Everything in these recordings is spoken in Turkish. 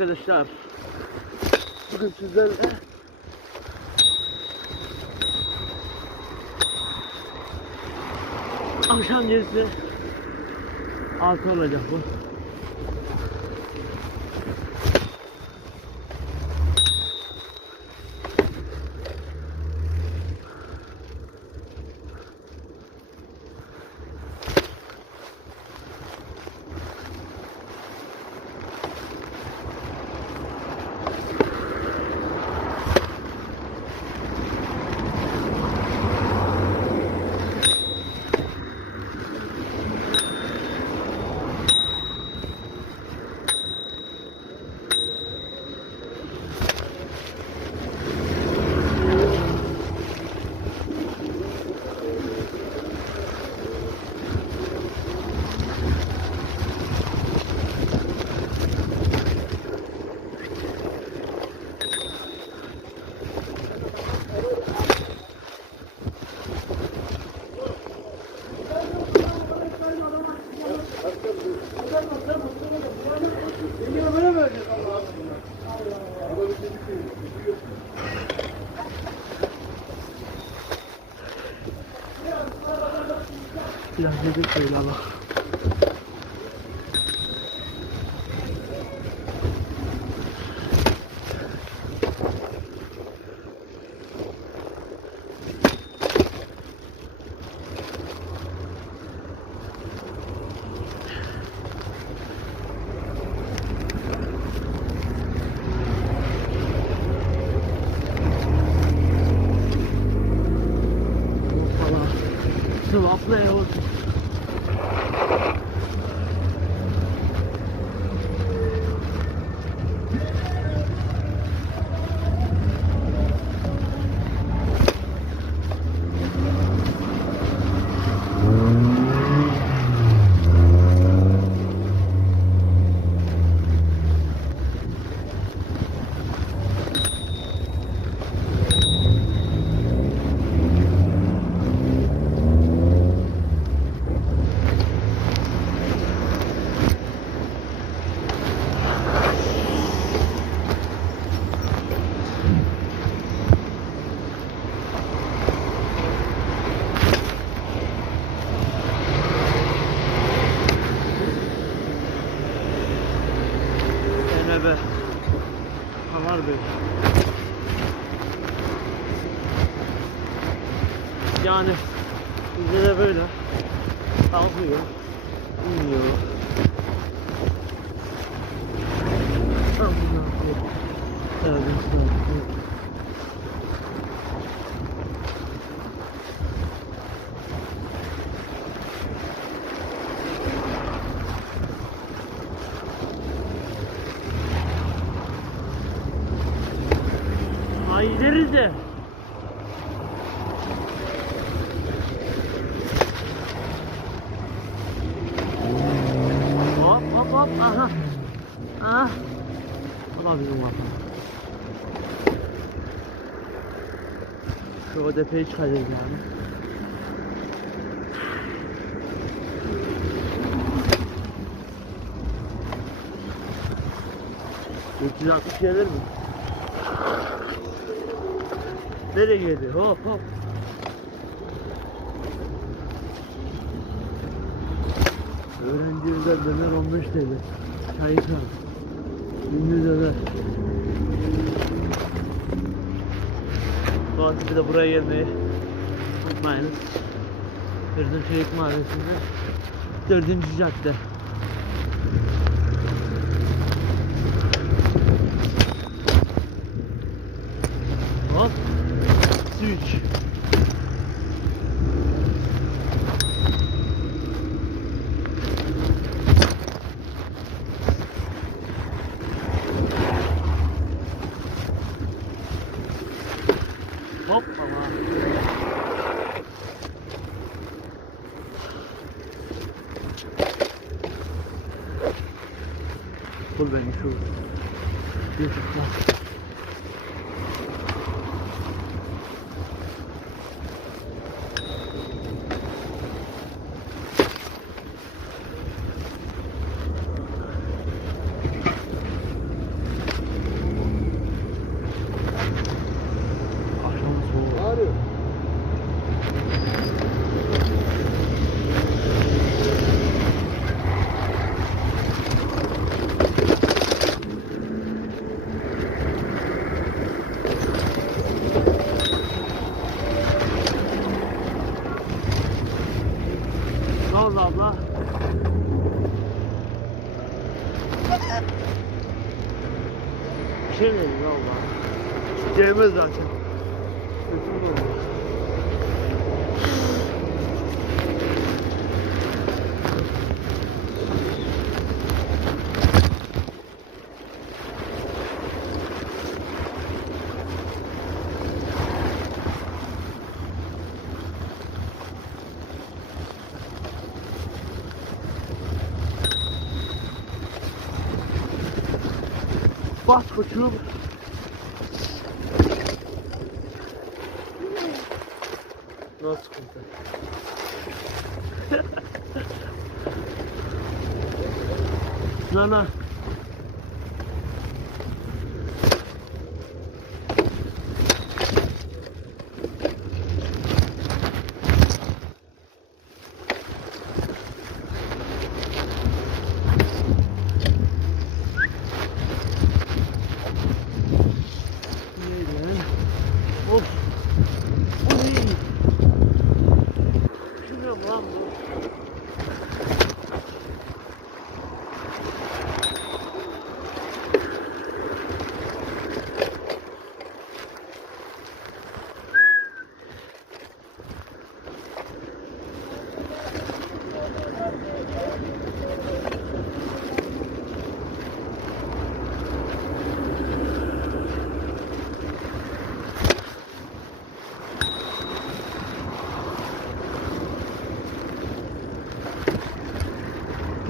arkadaşlar. Bugün sizlerle akşam gerisi 6 olacak bu. Biraz yedik böyle ama. Swapla ya olsun. Be. Hamar Bey. Yani bizde de böyle kalkıyor, iniyor. Gideriz de. Hop hop hop, aha. Ah. Bu da bizim vatan. Şu o tepeye çıkacağız yani. $360 gelir mi? Nereye geldi? Hop hop. Öğrenci özel döner 15 TL. Çay ikram. Ünlü döner. Dolayısıyla de buraya gelmeyi unutmayınız. Feridunçelik Mahallesi'nde 4. cadde. Hop. Switch. Hop ama. Bul beni şu. Bir dakika. zaten. Götüm doldu. Bas koçum. No sıkıntı. Nana. Of. Bu ne? Şuraya lan bu.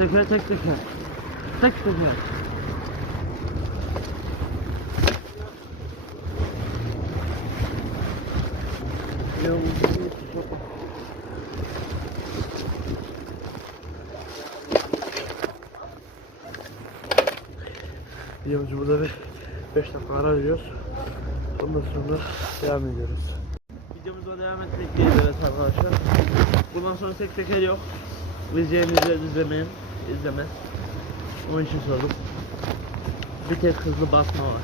Teker tek teker. Tek teker. Videomuzu burada bir 5 dakika ara veriyoruz. Ondan sonra devam ediyoruz. Videomuza devam etmekteyiz evet arkadaşlar. Bundan sonra tek teker yok. İzleyenizler izlemeyin. İzlemez. Onun için sordum. Bir tek hızlı basma var.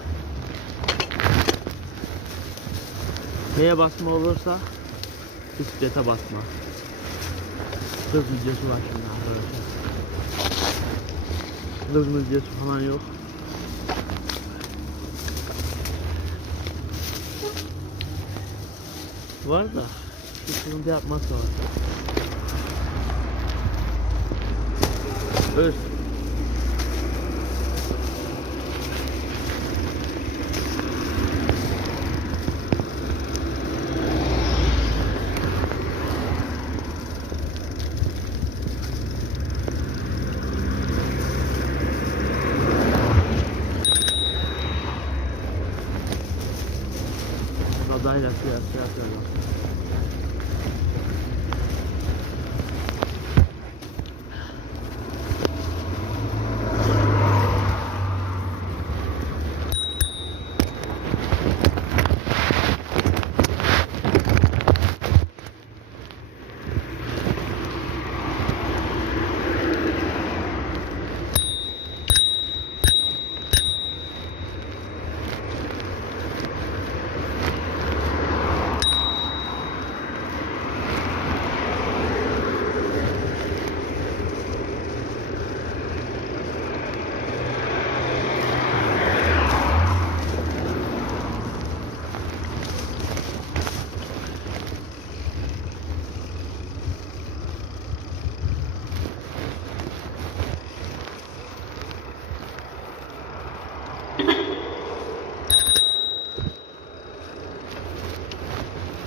Neye basma olursa bisiklete basma. Hız videosu var şimdi arkadaşlar. Hız videosu falan yok. Var da bir sıkıntı yapmazsa var. Evet. Adayla siyah yapıyorlar.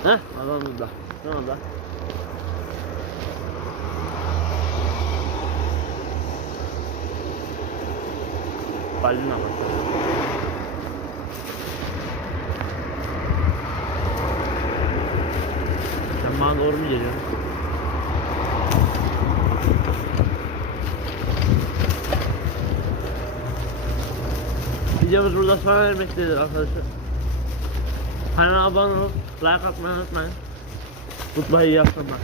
Heh, adam burada. Ne oldu? Balina bak. Sen bana doğru mu geliyorsun? Videomuz burada sona vermektedir arkadaşlar. Kanala abone olup like atmayı unutmayın. Mutlu iyi akşamlar.